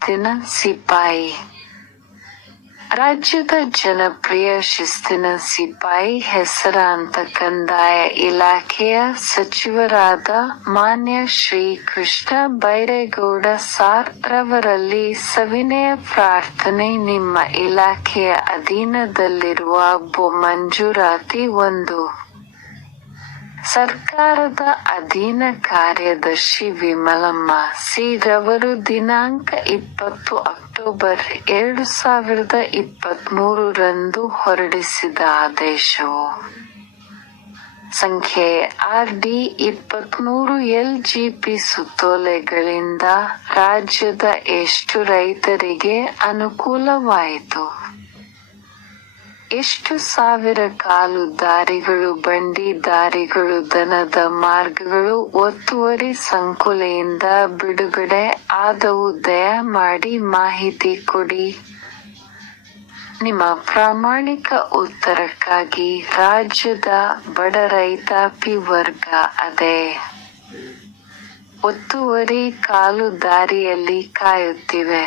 ಶಿಸ್ತಿನ ಸಿಪಾಯಿ. ರಾಜ್ಯದ ಜನಪ್ರಿಯ ಶಿಸ್ತಿನ ಸಿಪಾಯಿ ಹೆಸರಾಂತ ಕಂದಾಯ ಇಲಾಖೆಯ ಸಚಿವರಾದ ಮಾನ್ಯ ಶ್ರೀ ಕೃಷ್ಣ ಬೈರೇಗೌಡ ಸಾರ್ ರವರಲ್ಲಿ ಸವಿನಯ ಪ್ರಾರ್ಥನೆ. ನಿಮ್ಮ ಇಲಾಖೆಯ ಅಧೀನದಲ್ಲಿರುವ ಭೂ ಮಂಜೂರಾತಿ 1. ಸರ್ಕಾರದ ಅಧೀನ ಕಾರ್ಯದರ್ಶಿ ವಿಮಲಮ್ಮ ಸಿ. ರವರು ದಿನಾಂಕ 20 ಅಕ್ಟೋಬರ್ 2023 ರಂದು ಹೊರಡಿಸಿದ ಆದೇಶವು ಸಂಖ್ಯೆ RD 23 LGP ಸುತ್ತೋಲೆಗಳಿಂದ ರಾಜ್ಯದ ಎಷ್ಟು ರೈತರಿಗೆ ಅನುಕೂಲವಾಯಿತು? ಎಷ್ಟು ಸಾವಿರ ಕಾಲು ದಾರಿಗಳು, ಬಂಡಿ ದಾರಿಗಳು, ದನದ ಮಾರ್ಗಗಳು ಒತ್ತುವರಿ ಸಂಕೋಲೆಯಿಂದ ಬಿಡುಗಡೆ ಆದವು? ದಯಮಾಡಿ ಮಾಹಿತಿ ಕೊಡಿ. ನಿಮ್ಮ ಪ್ರಾಮಾಣಿಕ ಉತ್ತರಕ್ಕಾಗಿ ರಾಜ್ಯದ ಬಡ ರೈತಾಪಿ ವರ್ಗ ಅದೇ ಒತ್ತುವರಿ ಕಾಲು ದಾರಿಯಲ್ಲಿ ಕಾಯುತ್ತಿವೆ.